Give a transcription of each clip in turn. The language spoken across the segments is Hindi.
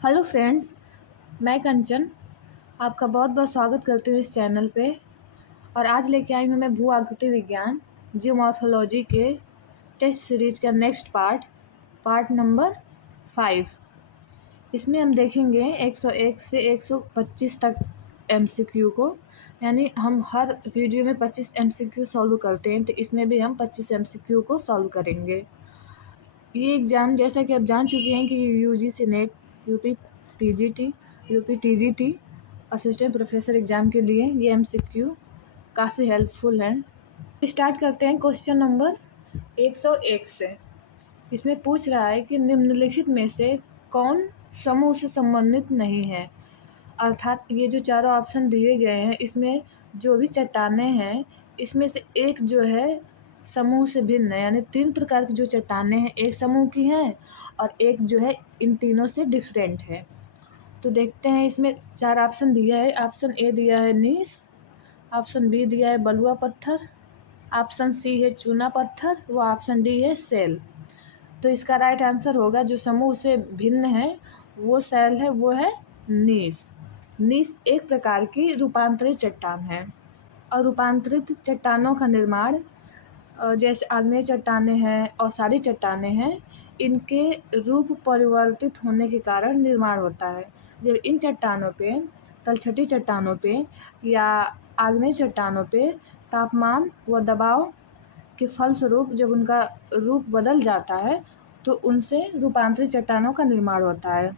हेलो फ्रेंड्स, मैं कंचन आपका बहुत बहुत स्वागत करती हूँ इस चैनल पे। और आज लेके आई हूँ मैं भू आकृति विज्ञान जियोमॉर्फोलॉजी के टेस्ट सीरीज का नेक्स्ट पार्ट नंबर 5। इसमें हम देखेंगे 101 से 125 तक एमसीक्यू को। यानी हम हर वीडियो में 25 एमसीक्यू सॉल्व करते हैं, तो इसमें भी हम 25 एमसीक्यू को सॉल्व करेंगे। ये एग्ज़ाम जैसा कि आप जान चुके हैं कि UGC net, UP PGT, UP TGT assistant professor exam के लिए ये एमसीक्यू काफ़ी हेल्पफुल हैं। स्टार्ट करते हैं क्वेश्चन नंबर 101 से। इसमें पूछ रहा है कि निम्नलिखित में से कौन समूह से संबंधित नहीं है। अर्थात ये जो चारों ऑप्शन दिए गए हैं, इसमें जो भी चट्टानें हैं, इसमें से एक जो है समूह से भिन्न है। यानी 3 प्रकार की जो चट्टानें हैं एक समूह की हैं और एक जो है इन तीनों से डिफरेंट है। तो देखते हैं, इसमें 4 ऑप्शन दिया है। ऑप्शन ए दिया है नीस, ऑप्शन बी दिया है बलुआ पत्थर, ऑप्शन सी है चूना पत्थर, व ऑप्शन डी है सेल। तो इसका राइट आंसर होगा जो समूह से भिन्न है वो सेल है, वो है नीस। नीस एक प्रकार की रूपांतरित चट्टान है। और रूपांतरित चट्टानों का निर्माण जैसे आग्नेय चट्टानें हैं और सारी चट्टानें हैं, इनके रूप परिवर्तित होने के कारण निर्माण होता है। जब इन चट्टानों पे, तलछटी चट्टानों पे या आग्नेय चट्टानों पे तापमान व दबाव के फलस्वरूप जब उनका रूप बदल जाता है तो उनसे रूपांतरित चट्टानों का निर्माण होता है।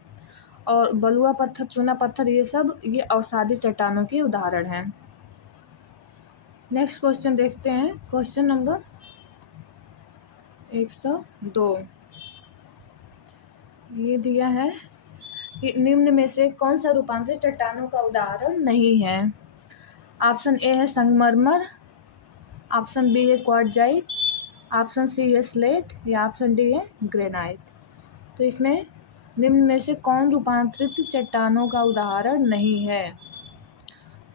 और बलुआ पत्थर, चूना पत्थर, ये अवसादी चट्टानों के उदाहरण हैं। नेक्स्ट क्वेश्चन देखते हैं, क्वेश्चन नंबर 102। ये दिया है कि निम्न में से कौन सा रूपांतरित चट्टानों का उदाहरण नहीं है। ऑप्शन ए है संगमरमर, ऑप्शन बी है क्वार्टजाइट, ऑप्शन सी है स्लेट या ऑप्शन डी है ग्रेनाइट। तो इसमें निम्न में से कौन रूपांतरित चट्टानों का उदाहरण नहीं है।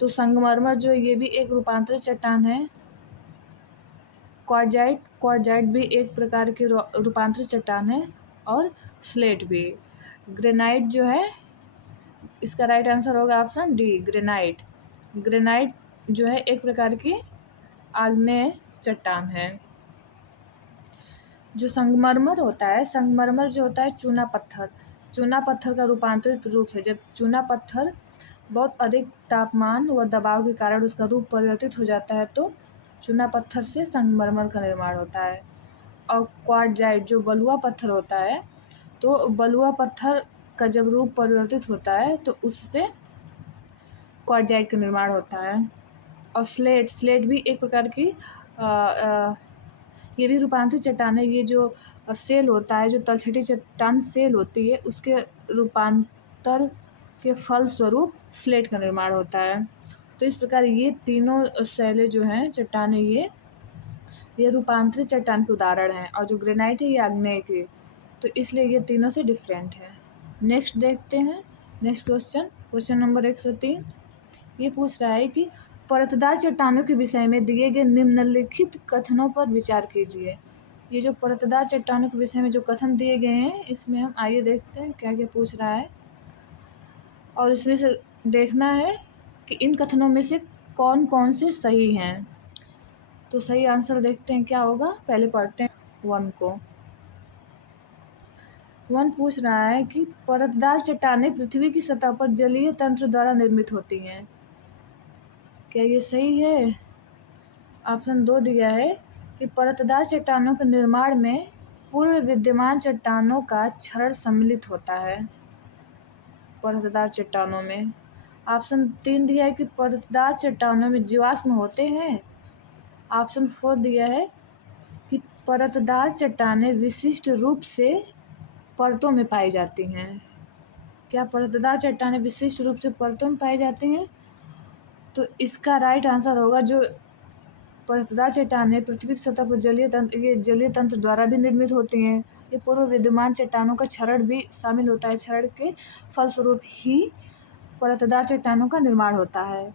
तो संगमरमर जो ये भी एक रूपांतरित चट्टान है। क्वार्टजाइट भी एक प्रकार की रूपांतरित चट्टान है और स्लेट भी। ग्रेनाइट जो है, इसका राइट आंसर होगा ऑप्शन डी ग्रेनाइट। ग्रेनाइट जो है एक प्रकार की आग्नेय चट्टान है। जो संगमरमर होता है, संगमरमर जो होता है चूना पत्थर का रूपांतरित रूप है। जब चूना पत्थर बहुत अधिक तापमान व दबाव के कारण उसका रूप परिवर्तित हो जाता है तो चूना पत्थर से संगमरमर का निर्माण होता है। और क्वार्टजाइट जो बलुआ पत्थर होता है, तो बलुआ पत्थर का जब रूप परिवर्तित होता है तो उससे क्वार्टजाइट का निर्माण होता है। और स्लेट भी एक प्रकार की ये भी रूपांतरित चट्टान है। ये जो सेल होता है, जो तलछटी चट्टान सेल होती है, उसके रूपांतर के फलस्वरूप स्लेट का निर्माण होता है। तो इस प्रकार ये तीनों सेलें जो हैं चट्टानें, ये रूपांतरित चट्टान के उदाहरण हैं। और जो ग्रेनाइट है ये आग्नेय की, तो इसलिए ये तीनों से डिफरेंट है। नेक्स्ट देखते हैं, नेक्स्ट क्वेश्चन नंबर 103। ये पूछ रहा है कि परतदार चट्टानों के विषय में दिए गए निम्नलिखित कथनों पर विचार कीजिए। ये जो परतदार चट्टानों के विषय में जो कथन दिए गए हैं, इसमें हम आइए देखते हैं क्या क्या पूछ रहा है। और इसमें से देखना है कि इन कथनों में से कौन कौन से सही हैं। तो सही आंसर देखते हैं क्या होगा। पहले पढ़ते हैं 1 को। 1 पूछ रहा है कि परतदार चट्टानें पृथ्वी की सतह पर जलीय तंत्र द्वारा निर्मित होती हैं। क्या ये सही है? ऑप्शन 2 दिया है कि परतदार चट्टानों के निर्माण में पूर्व विद्यमान चट्टानों का क्षरण सम्मिलित होता है परतदार चट्टानों में। ऑप्शन 3 दिया है कि परतदार चट्टानों में जीवाश्म होते हैं। ऑप्शन 4 दिया है कि परतदार चट्टानें विशिष्ट रूप से परतों में पाई जाती हैं। क्या परतदार चट्टानें विशिष्ट रूप से परतों में पाई जाती हैं? तो इसका राइट आंसर होगा जो परतदार चट्टानें पृथ्वी की सतह पर जलीय तंत्र द्वारा भी निर्मित होती हैं। ये पूर्व विद्यमान चट्टानों का क्षरण भी शामिल होता है। क्षरण के फलस्वरूप ही परतदार चट्टानों का निर्माण होता है।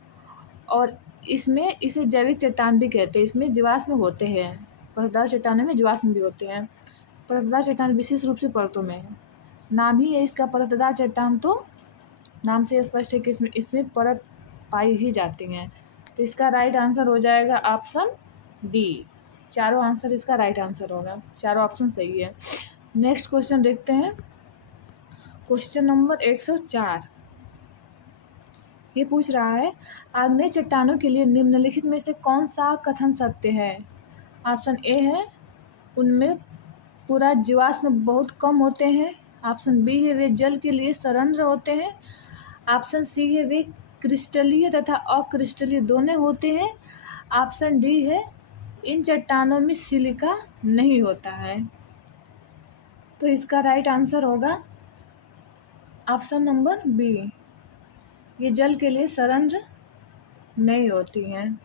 और इसमें इसे जैविक चट्टान भी कहते हैं। इसमें जीवाश्म होते हैं। परतदार चट्टानों में जीवाश्म भी होते हैं। परतदार चट्टान विशेष रूप से परतों में है। नाम ही है इसका परतदार चट्टान, तो नाम से स्पष्ट है कि इसमें परत पाई ही जाती हैं। तो इसका राइट आंसर हो जाएगा ऑप्शन डी। चारों आंसर इसका राइट आंसर होगा, चारों ऑप्शन सही है। नेक्स्ट क्वेश्चन देखते हैं, क्वेश्चन नंबर 104। ये पूछ रहा है, आग्नेय चट्टानों के लिए निम्नलिखित में से कौन सा कथन सत्य है? ऑप्शन ए है उनमें पूरा जीवाश्म बहुत कम होते हैं। ऑप्शन बी है वे जल के लिए सरंध्र होते हैं। ऑप्शन सी है वे क्रिस्टलीय तथा अक्रिस्टलीय दोनों होते हैं। ऑप्शन डी है इन चट्टानों में सिलिका नहीं होता है। तो इसका राइट आंसर होगा ऑप्शन नंबर बी, ये जल के लिए सरंध्र नहीं होती हैं।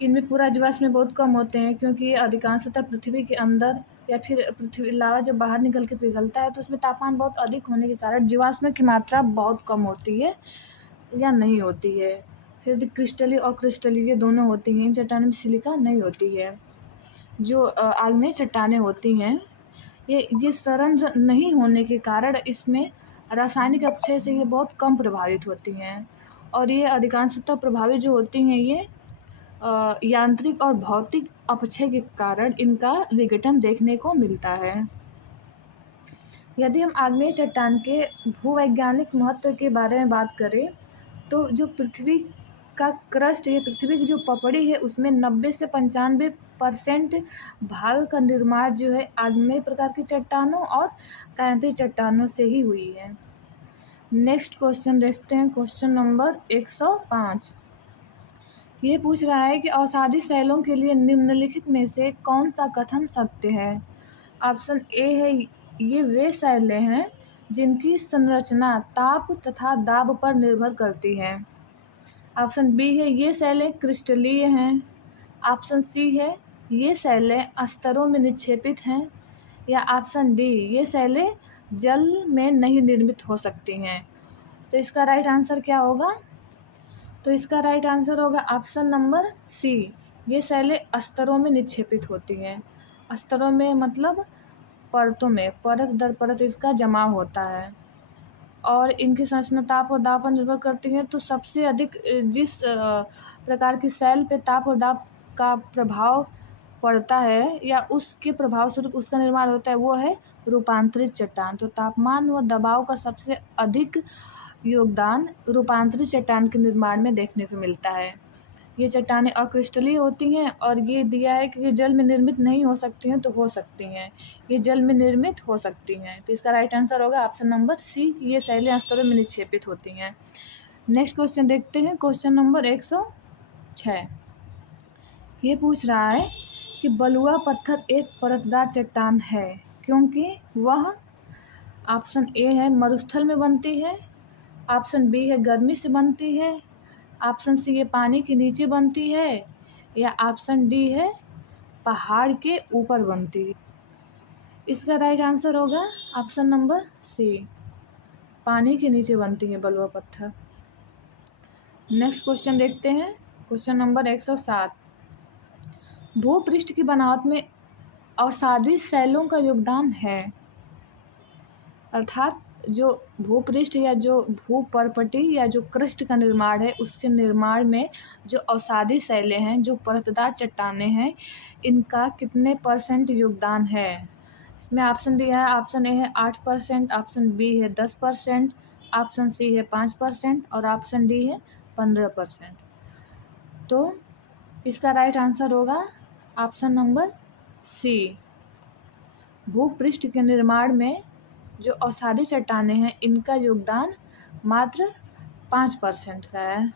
इनमें पूरा जीवाश्म बहुत कम होते हैं, क्योंकि ये अधिकांशतः पृथ्वी के अंदर या फिर पृथ्वी लावा जब बाहर निकल के पिघलता है तो उसमें तापमान बहुत अधिक होने के कारण जीवाश्म की मात्रा बहुत कम होती है या नहीं होती है। फिर क्रिस्टलीय और क्रिस्टलीय दोनों होती हैं। इन चट्टानों में सिलिका नहीं होती है। जो आग्नेय चट्टानें होती हैं ये सरंध्र नहीं होने के कारण इसमें रासायनिक अपक्षय से ये बहुत कम प्रभावित होती हैं, और ये अधिकांशतः प्रभावित जो होती हैं ये यांत्रिक और भौतिक अपक्षय के कारण इनका विघटन देखने को मिलता है। यदि हम आग्नेय चट्टान के भूवैज्ञानिक महत्व के बारे में बात करें तो जो पृथ्वी का क्रस्ट है, पृथ्वी की जो पपड़ी है, उसमें 90 से 95% भाग का निर्माण जो है आग्नेय प्रकार की चट्टानों और कायांतिक चट्टानों से ही हुई है। नेक्स्ट क्वेश्चन देखते हैं, क्वेश्चन नंबर 105। ये पूछ रहा है कि अवसादी शैलों के लिए निम्नलिखित में से कौन सा कथन सत्य है? ऑप्शन ए है ये वे शैलें हैं जिनकी संरचना ताप तथा दाब पर निर्भर करती है। ऑप्शन बी है ये शैलें क्रिस्टलीय हैं। ऑप्शन सी है ये शैलें स्तरों में निक्षेपित हैं। या ऑप्शन डी ये शैलें जल में नहीं निर्मित हो सकती हैं। तो इसका राइट आंसर क्या होगा? तो इसका राइट आंसर होगा ऑप्शन नंबर सी, ये शैलें स्तरों में निक्षेपित होती हैं। स्तरों में मतलब परतों में, परत दर परत इसका जमाव होता है, और इनकी संरचना ताप और दाब पर निर्भर करती है। तो सबसे अधिक जिस प्रकार की शैल पे ताप और दाब का प्रभाव पड़ता है या उसके प्रभाव स्वरूप उसका निर्माण होता है वो है रूपांतरित चट्टान। तो तापमान व दबाव का सबसे अधिक योगदान रूपांतरित चट्टान के निर्माण में देखने को मिलता है। ये चट्टानें अक्रिस्टलीय होती हैं, और ये दिया है कि ये जल में निर्मित नहीं हो सकती हैं, तो हो सकती हैं, ये जल में निर्मित हो सकती हैं। तो इसका राइट आंसर होगा ऑप्शन नंबर सी, ये शैलें स्तरों में निक्षेपित होती हैं। नेक्स्ट क्वेश्चन देखते हैं, क्वेश्चन नंबर 106। ये पूछ रहा है कि बलुआ पत्थर एक परतदार चट्टान है क्योंकि वह, ऑप्शन ए है मरुस्थल में बनती है। ऑप्शन बी है गर्मी से बनती है। ऑप्शन सी है पानी के नीचे बनती है। या ऑप्शन डी है पहाड़ के ऊपर बनती है। इसका राइट आंसर होगा ऑप्शन नंबर सी, पानी के नीचे बनती है बलुआ पत्थर। नेक्स्ट क्वेश्चन देखते हैं, क्वेश्चन नंबर 107। भूपृष्ठ की बनावट में अवसादी शैलों का योगदान है, अर्थात जो भूपृष्ठ या जो भूपर्पटी या जो क्रस्ट का निर्माण है उसके निर्माण में जो अवसादी शैलें हैं, जो परतदार चट्टानें हैं, इनका कितने % योगदान है? इसमें ऑप्शन दिया है, ऑप्शन ए है 8%, ऑप्शन बी है 10%, ऑप्शन सी है 5% और ऑप्शन डी है 15%। तो इसका राइट आंसर होगा ऑप्शन नंबर सी, भूपृष्ठ के निर्माण में जो अवसादी चट्टानें हैं इनका योगदान मात्र 5% का है।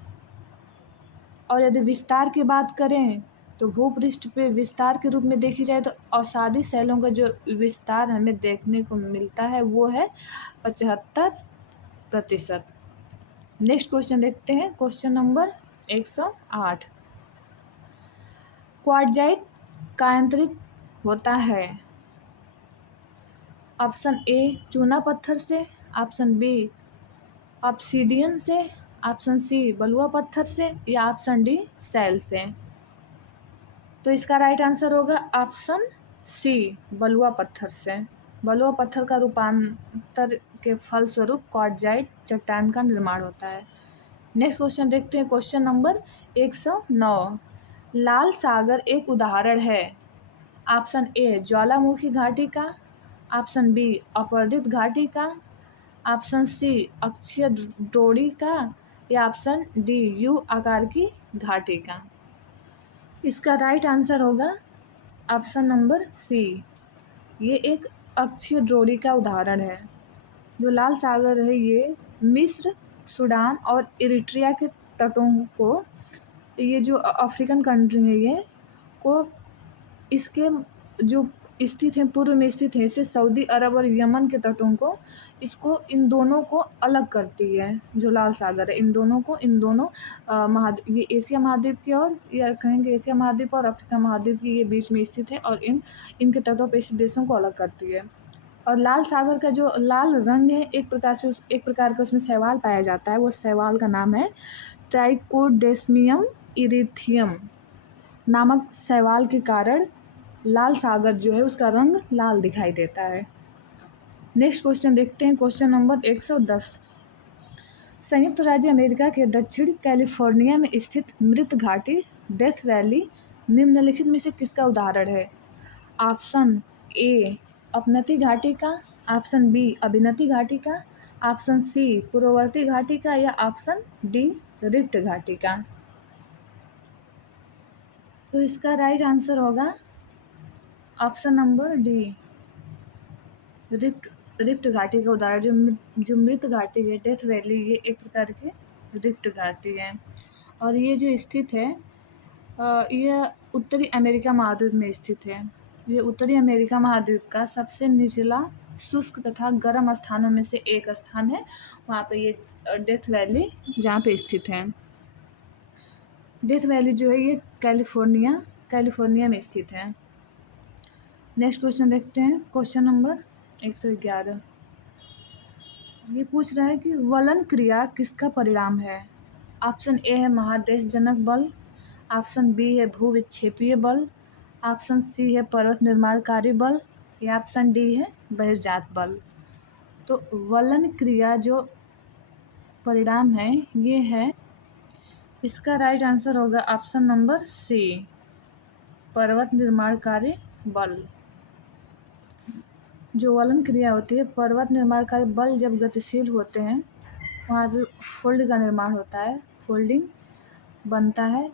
और यदि विस्तार की बात करें तो भूपृष्ठ पे विस्तार के रूप में देखी जाए तो अवसादी शैलों का जो विस्तार हमें देखने को मिलता है वो है 75%। नेक्स्ट क्वेश्चन देखते हैं, क्वेश्चन नंबर 108। क्वार्टजाइट कायांतरित होता है, ऑप्शन ए चूना पत्थर से, ऑप्शन बी ऑब्सीडियन से, ऑप्शन सी बलुआ पत्थर से या ऑप्शन डी शैल से। तो इसका राइट आंसर होगा ऑप्शन सी, बलुआ पत्थर से। बलुआ पत्थर का रूपांतर के फलस्वरूप क्वार्टजाइट चट्टान का निर्माण होता है। नेक्स्ट क्वेश्चन देखते हैं, क्वेश्चन नंबर 109। लाल सागर एक उदाहरण है। ऑप्शन ए ज्वालामुखी घाटी का, ऑप्शन बी अपरदित घाटी का, ऑप्शन सी अक्षीय द्रोणी का, या ऑप्शन डी यू आकार की घाटी का। इसका राइट आंसर होगा ऑप्शन नंबर सी। ये एक अक्षीय द्रोणी का उदाहरण है। जो लाल सागर है ये मिस्र, सूडान और इरिट्रिया के तटों को, ये जो अफ्रीकन कंट्री है ये को, इसके जो स्थित है, पूर्व में स्थित है, इसे सऊदी अरब और यमन के तटों को, इसको इन दोनों को अलग करती है। जो लाल सागर है इन दोनों ये एशिया महाद्वीप की ओर, या कहेंगे एशिया महाद्वीप और अफ्रीका महाद्वीप की ये बीच में स्थित है, और इनके तटों पर स्थित देशों को अलग करती है। और लाल सागर का जो लाल रंग है, एक प्रकार का उसमें शैवाल पाया जाता है। वो शैवाल का नाम है ट्राइकोडेस्मियम इरिथियम नामक शैवाल के कारण लाल सागर जो है उसका रंग लाल दिखाई देता है। नेक्स्ट क्वेश्चन देखते हैं, क्वेश्चन नंबर 110। संयुक्त राज्य अमेरिका के दक्षिण कैलिफोर्निया में स्थित मृत घाटी डेथ वैली निम्नलिखित में से किसका उदाहरण है? ऑप्शन ए अपनति घाटी का, ऑप्शन बी अभिनति घाटी का, ऑप्शन सी पूर्ववर्ती घाटी का, या ऑप्शन डी रिफ्ट घाटी का। तो इसका राइट आंसर होगा ऑप्शन नंबर डी रिफ्ट घाटी का उदाहरण। जो मृत घाटी है डेथ वैली, ये एक प्रकार की रिफ्ट घाटी है, और ये जो स्थित है यह उत्तरी अमेरिका महाद्वीप में स्थित है। ये उत्तरी अमेरिका महाद्वीप का सबसे निचला शुष्क तथा गर्म स्थानों में से एक स्थान है। वहाँ पे ये डेथ वैली जहाँ पे स्थित है। डेथ वैली जो है ये कैलिफोर्निया में स्थित है। नेक्स्ट क्वेश्चन देखते हैं, क्वेश्चन नंबर 111। ये पूछ रहा है कि वलन क्रिया किसका परिणाम है? ऑप्शन ए है महादेशजनक बल, ऑप्शन बी है भूविक्षेपीय बल, ऑप्शन सी है पर्वत निर्माणकारी बल, या ऑप्शन डी है बहिर्जात बल। तो वलन क्रिया जो परिणाम है ये है, इसका राइट आंसर होगा ऑप्शन नंबर सी पर्वत निर्माणकारी बल। जो वलन क्रिया होती है, पर्वत निर्माणकारी बल जब गतिशील होते हैं वहाँ पे फोल्ड का निर्माण होता है, फोल्डिंग बनता है,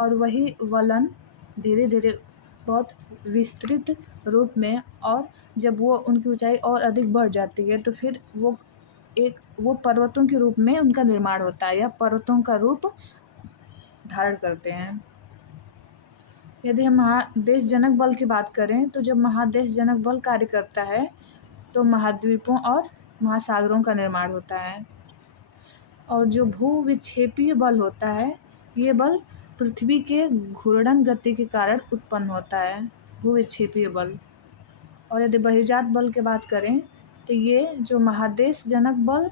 और वही वलन धीरे धीरे बहुत विस्तृत रूप में, और जब वो उनकी ऊंचाई और अधिक बढ़ जाती है तो फिर वो पर्वतों के रूप में उनका निर्माण होता है, या पर्वतों का रूप धारण करते हैं। यदि हम महादेशजनक बल की बात करें तो जब महादेशजनक बल कार्य करता है तो महाद्वीपों और महासागरों का निर्माण होता है। और जो भूविक्षेपीय बल होता है, ये बल पृथ्वी के घूर्णन गति के कारण उत्पन्न होता है, भूविक्षेपीय बल। और यदि बहिर्जात बल की बात करें तो ये जो महादेशजनक बल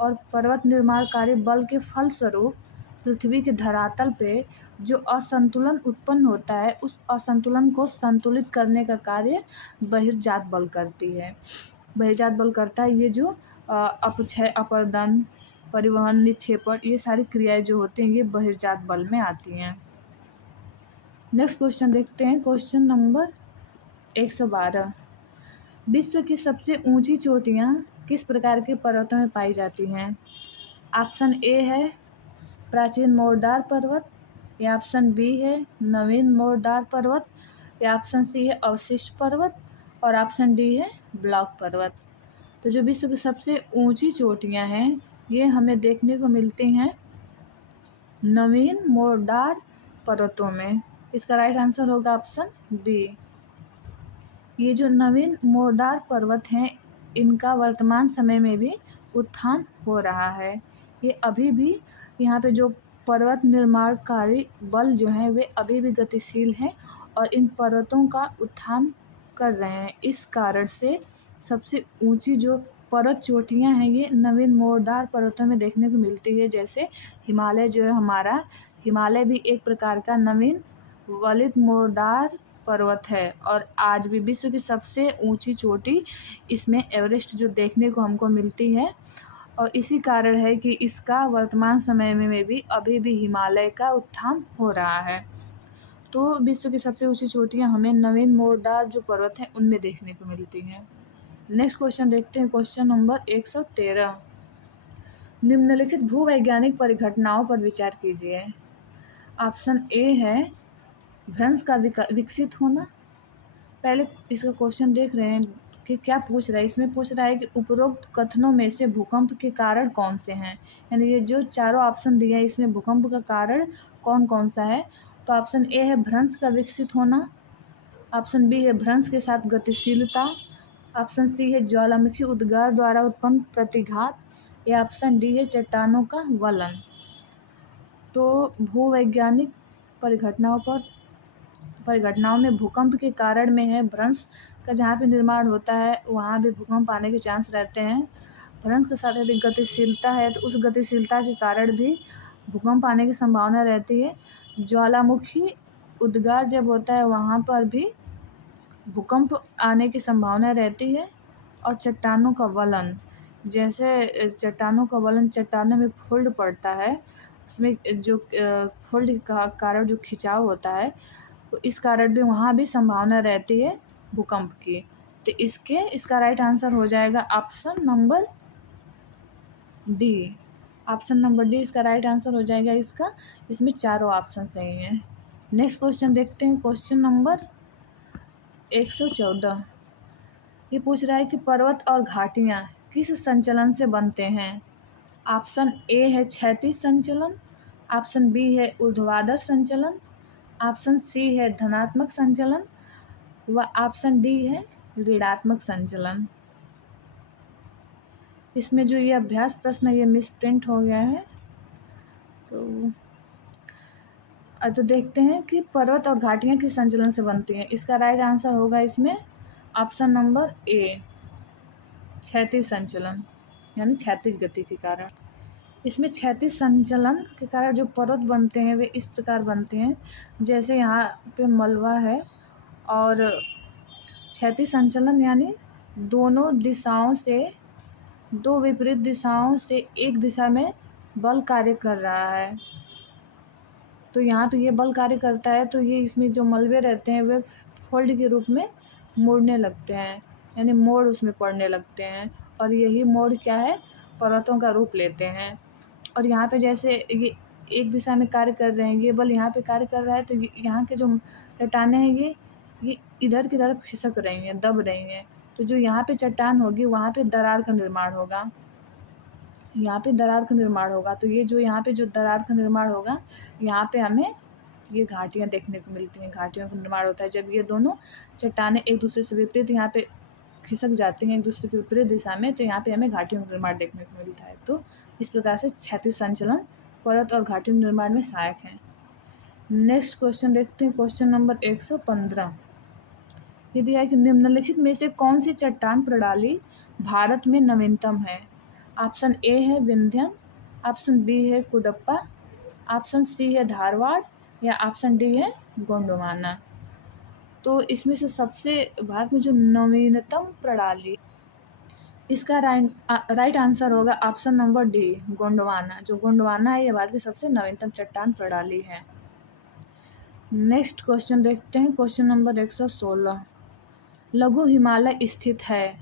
और पर्वत निर्माणकारी बल के फलस्वरूप पृथ्वी के धरातल पे जो असंतुलन उत्पन्न होता है, उस असंतुलन को संतुलित करने का कार्य बहिर्जात बल करती है। बहिर्जात बल करता है ये जो अपक्षय, अपरदन, परिवहन, निक्षेपण, ये सारी क्रियाएं जो होती हैं ये बहिर्जात बल में आती हैं। नेक्स्ट क्वेश्चन देखते हैं, क्वेश्चन नंबर 112। विश्व की सबसे ऊंची चोटियां किस प्रकार के पर्वतों में पाई जाती हैं? ऑप्शन ए है प्राचीन मोरदार पर्वत, या ऑप्शन बी है नवीन मोरदार पर्वत, या ऑप्शन सी है अवशिष्ट पर्वत, और ऑप्शन डी है ब्लॉक पर्वत। तो जो विश्व की सबसे ऊंची चोटियां हैं ये हमें देखने को मिलती हैं नवीन मोरदार पर्वतों में। इसका राइट आंसर होगा ऑप्शन बी। ये जो नवीन मोरदार पर्वत हैं इनका वर्तमान समय में भी उत्थान हो रहा है। ये अभी भी यहाँ पे जो पर्वत निर्माणकारी बल जो हैं वे अभी भी गतिशील हैं और इन पर्वतों का उत्थान कर रहे हैं। इस कारण से सबसे ऊंची जो पर्वत चोटियाँ हैं ये नवीन मोरदार पर्वतों में देखने को मिलती है। जैसे हिमालय जो है हमारा, हिमालय भी एक प्रकार का नवीन वलित मोरदार पर्वत है और आज भी विश्व की सबसे ऊंची चोटी इसमें एवरेस्ट जो देखने को हमको मिलती है। और इसी कारण है कि इसका वर्तमान समय में भी अभी भी हिमालय का उत्थान हो रहा है। तो विश्व की सबसे ऊंची चोटियां हमें नवीन मोरदार जो पर्वत हैं उनमें देखने को मिलती हैं। नेक्स्ट क्वेश्चन देखते हैं, क्वेश्चन नंबर 113। निम्नलिखित भूवैज्ञानिक परिघटनाओं पर विचार कीजिए। ऑप्शन ए है भ्रंश का विकसित होना। पहले इसका क्वेश्चन देख रहे हैं कि क्या पूछ रहा है। इसमें पूछ रहा है कि उपरोक्त कथनों में से भूकंप के कारण कौन से हैं, यानी ये जो चारों ऑप्शन दिए हैं इसमें भूकंप का कारण कौन कौन सा है। तो ऑप्शन ए है भ्रंश का विकसित होना, ऑप्शन बी है भ्रंश के साथ गतिशीलता, ऑप्शन सी है ज्वालामुखी उद्गार द्वारा उत्पन्न प्रतिघात, या ऑप्शन डी है चट्टानों का वलन। तो भूवैज्ञानिक परिघटनाओं में भूकंप के कारण में है भ्रंश का, जहाँ पे निर्माण होता है वहाँ भी भूकंप आने के चांस रहते हैं। भ्रंश के साथ यदि गतिशीलता है तो उस गतिशीलता के कारण भी भूकंप आने की संभावना रहती है। ज्वालामुखी उद्गार जब होता है वहाँ पर भी भूकंप आने की संभावना रहती है। और चट्टानों का वलन, जैसे चट्टानों का वलन, चट्टानों में फोल्ड पड़ता है, उसमें जो फोल्ड का कारण जो खिंचाव होता है, तो इस कारण भी वहाँ भी संभावना रहती है भूकंप की। तो इसका राइट आंसर हो जाएगा option number D. Option number D इसका राइट आंसर हो जाएगा इसका। इसमें चारों ऑप्शन सही हैं। नेक्स्ट क्वेश्चन देखते हैं, क्वेश्चन नंबर 114। ये पूछ रहा है कि पर्वत और घाटियाँ किस संचलन से बनते हैं। ऑप्शन ए है क्षैतिज संचलन, ऑप्शन बी है ऊर्ध्वाधर संचलन, ऑप्शन सी है धनात्मक संचलन व ऑप्शन डी है ऋणात्मक संचलन। इसमें जो ये अभ्यास प्रश्न ये मिसप्रिंट हो गया है। तो देखते हैं कि पर्वत और घाटियाँ किस संचलन से बनती हैं। इसका राइट आंसर होगा इसमें ऑप्शन नंबर ए, क्षैतिज संचलन, यानी क्षैतिज गति के कारण। इसमें क्षैतिज संचलन के कारण जो पर्वत बनते हैं वे इस प्रकार बनते हैं, जैसे यहाँ पे मलबा है और क्षैतिज संचलन यानी दोनों दिशाओं से, दो विपरीत दिशाओं से एक दिशा में बल कार्य कर रहा है। तो यहाँ पे ये बल कार्य करता है तो ये इसमें जो मलबे रहते हैं वे फोल्ड के रूप में मुड़ने लगते हैं, यानी मोड़ उसमें पड़ने लगते हैं, और यही मोड़ क्या है, पर्वतों का रूप लेते हैं। और यहाँ पे जैसे ये एक दिशा में कार्य कर रहे हैं, ये बल यहाँ पे कार्य कर रहा है, तो यहाँ के जो चट्टानें हैं ये इधर की तरफ खिसक रही हैं, दब रही हैं। तो जो यहाँ पे चट्टान होगी वहाँ पे दरार का निर्माण होगा, यहाँ पे दरार का निर्माण होगा। तो ये जो यहाँ पे जो दरार का निर्माण होगा, यहाँ पे हमें ये घाटियाँ देखने को मिलती हैं, घाटियों का निर्माण होता है। जब ये दोनों चट्टानें एक दूसरे से विपरीत यहाँ पे खिसक जाती हैं एक दूसरे के विपरीत दिशा में, तो यहाँ पे हमें घाटियों का निर्माण देखने को मिलता है। तो इस प्रकार से क्षैतिज संचलन पर्वत और घाटियों के निर्माण में सहायक है। नेक्स्ट क्वेश्चन देखते हैं, क्वेश्चन नंबर 115। ये दिया है कि निम्नलिखित में से कौन सी चट्टान प्रणाली भारत में नवीनतम है। ऑप्शन ए है विंध्यन, ऑप्शन बी है कुडप्पा, ऑप्शन सी है धारवाड़, या ऑप्शन डी है गोंडवाना। तो इसमें से सबसे भारत में जो नवीनतम प्रणाली, इसका राइट आंसर होगा ऑप्शन नंबर डी, गोंडवाना। जो गोंडवाना है ये भारत की सबसे नवीनतम चट्टान प्रणाली है। नेक्स्ट क्वेश्चन देखते हैं, क्वेश्चन नंबर 116। लघु हिमालय स्थित है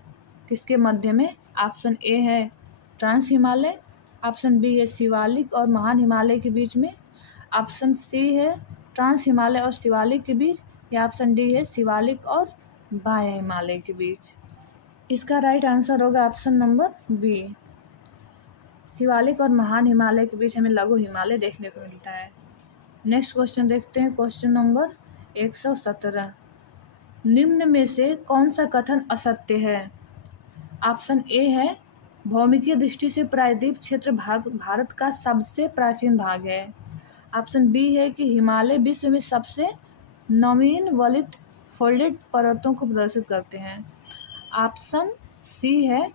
किसके मध्य में। ऑप्शन ए है ट्रांस हिमालय, ऑप्शन बी है शिवालिक और महान हिमालय के बीच में, ऑप्शन सी है ट्रांस हिमालय और शिवालिक के बीच, या ऑप्शन डी है शिवालिक और बाह्य हिमालय के बीच। इसका राइट आंसर होगा ऑप्शन नंबर बी, शिवालिक और महान हिमालय के बीच हमें लघु हिमालय देखने को मिलता है। नेक्स्ट क्वेश्चन देखते हैं, क्वेश्चन नंबर 117। निम्न में से कौन सा कथन असत्य है। ऑप्शन ए है भौमिकीय दृष्टि से प्रायद्वीप क्षेत्र भारत का सबसे प्राचीन भाग है, ऑप्शन बी है कि हिमालय विश्व में सबसे नवीन वलित फोल्डेड पर्वतों को प्रदर्शित करते हैं, ऑप्शन सी है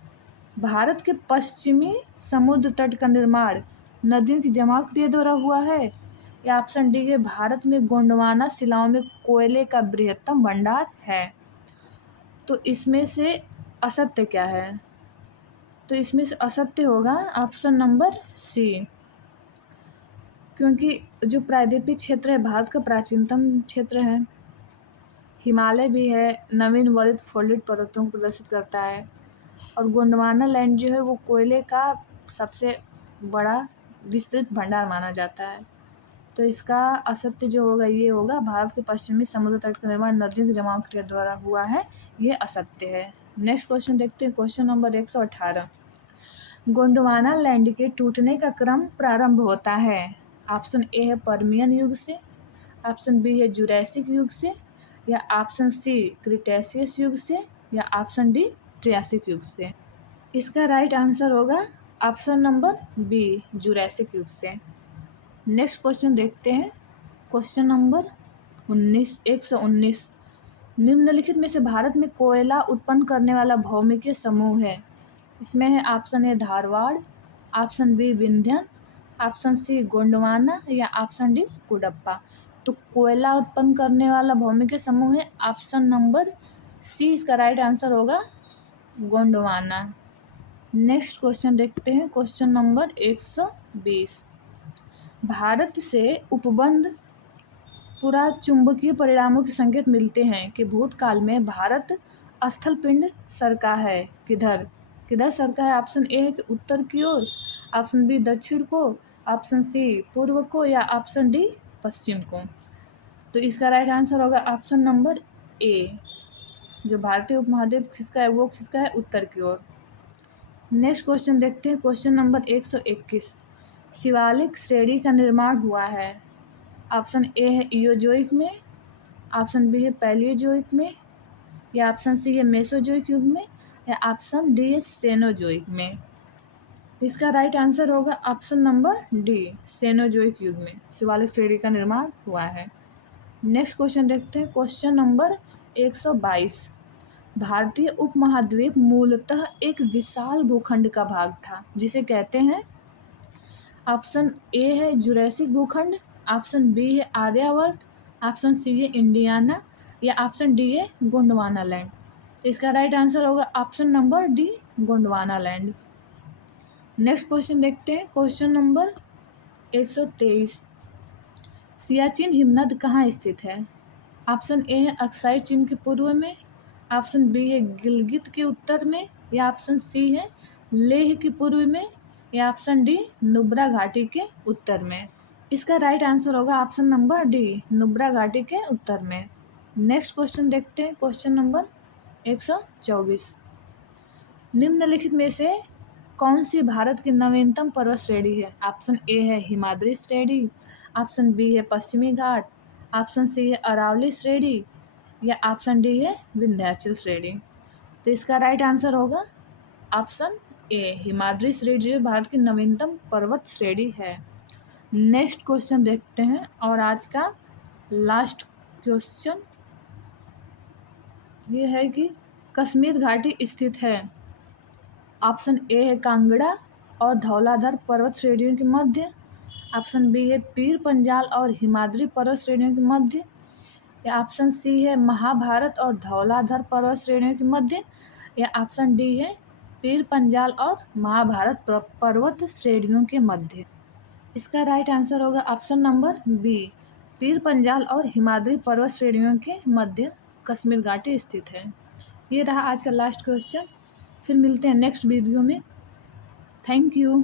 भारत के पश्चिमी समुद्र तट का निर्माण नदियों की जमाव क्रिया द्वारा हुआ है, या ऑप्शन डी है भारत में गोंडवाना शिलाओं में कोयले का बृहत्तम भंडार है। तो इसमें से असत्य क्या है? तो इसमें से असत्य होगा ऑप्शन नंबर सी, क्योंकि जो प्रायद्वीपीय क्षेत्र है भारत का प्राचीनतम क्षेत्र है, हिमालय भी है, नवीन वलित फोल्डेड पर्वतों को प्रदर्शित करता है, और गोंडवाना लैंड जो है वो कोयले का सबसे बड़ा विस्तृत भंडार माना जाता है। तो इसका असत्य जो होगा ये होगा भारत के पश्चिमी समुद्र तट का निर्माण नदियों के जमाव के द्वारा हुआ है, ये असत्य है। नेक्स्ट क्वेश्चन देखते हैं, क्वेश्चन नंबर 118। गोंडवाना लैंड के टूटने का क्रम प्रारंभ होता है। ऑप्शन ए है पर्मियन युग से, ऑप्शन बी है जुरैसिक युग से, या ऑप्शन सी क्रिटेशियस युग से, या ऑप्शन डी ट्रियासिक युग से। इसका राइट आंसर होगा ऑप्शन नंबर बी जुरैसिक युग से। नेक्स्ट क्वेश्चन देखते हैं, क्वेश्चन नंबर 119। निम्नलिखित में से भारत में कोयला उत्पन्न करने वाला भौमिकीय समूह है। इसमें है option A Dharwar, option B Vindhyan, option C Gondwana, या ऑप्शन डी कुडप्पा। तो कोयला उत्पन्न करने वाला भौमिकीय समूह है ऑप्शन नंबर सी, इसका राइट आंसर होगा गोंडवाना। नेक्स्ट क्वेश्चन देखते हैं, क्वेश्चन नंबर 120। भारत से उपबंध पुरा चुंबकीय परिणामों के संकेत मिलते हैं कि भूतकाल में भारत स्थल पिंड सरका है किधर किधर सरका है। ऑप्शन ए है कि उत्तर की ओर, ऑप्शन बी दक्षिण को, ऑप्शन सी पूर्व को, या ऑप्शन डी पश्चिम को। तो इसका राइट आंसर होगा ऑप्शन नंबर ए, जो भारतीय उपमहाद्वीप खिसका है वो खिसका है उत्तर की ओर। नेक्स्ट क्वेश्चन देखते हैं, क्वेश्चन नंबर 121। शिवालिक श्रेणी का निर्माण हुआ है। ऑप्शन ए है इयोजोइक में, ऑप्शन बी है पैलियोजोइक में, या ऑप्शन सी है मेसोजोइक युग में, या ऑप्शन डी है सेनोजोइक में। इसका राइट आंसर होगा ऑप्शन नंबर डी सेनोजोइक युग में शिवालिक श्रेणी का निर्माण हुआ है। नेक्स्ट क्वेश्चन देखते हैं, क्वेश्चन नंबर 122। भारतीय उपमहाद्वीप मूलतः एक विशाल भूखंड का भाग था जिसे कहते हैं। ऑप्शन ए है जुरैसिक भूखंड, ऑप्शन बी है आर्यावर्त, ऑप्शन सी है इंडियाना, या ऑप्शन डी है गोंडवाना लैंड। तो इसका राइट आंसर होगा option number D Gondwana land. Next question देखते हैं, क्वेश्चन नंबर 123। सियाचिन हिमनद कहाँ स्थित है। ऑप्शन ए है अक्साई चीन के पूर्व में, ऑप्शन बी है गिलगित के उत्तर में, या ऑप्शन सी है लेह के पूर्व में, या ऑप्शन डी नुब्रा घाटी के उत्तर में। इसका राइट आंसर होगा ऑप्शन नंबर डी नुब्रा घाटी के उत्तर में। नेक्स्ट क्वेश्चन देखते हैं, क्वेश्चन नंबर 124। निम्नलिखित में से कौन सी भारत की नवीनतम पर्वत श्रेणी है। ऑप्शन ए है हिमाद्री श्रेणी, ऑप्शन बी है पश्चिमी घाट, ऑप्शन सी है अरावली श्रेणी, या ऑप्शन डी है विंध्याचल श्रेणी। तो इसका राइट आंसर होगा ऑप्शन ए हिमाद्री श्रेणी जो भारत की नवीनतम पर्वत श्रेणी है। नेक्स्ट क्वेश्चन देखते हैं, और आज का लास्ट क्वेश्चन ये है कि कश्मीर घाटी स्थित है। ऑप्शन ए है कांगड़ा और धौलाधर पर्वत श्रेणियों के मध्य, ऑप्शन बी है पीर पंजाल और हिमाद्री पर्वत श्रेणियों के मध्य, या ऑप्शन सी है महाभारत और धौलाधर पर्वत श्रेणियों के मध्य, या ऑप्शन डी है पीर पंजाल और महाभारत पर्वत श्रेणियों के मध्य। इसका राइट आंसर होगा option number B Pir Panjal और हिमाद्री पर्वत श्रेणियों के मध्य कश्मीर घाटी स्थित है। ये रहा आज का लास्ट क्वेश्चन। फिर मिलते हैं नेक्स्ट वीडियो में। Thank you.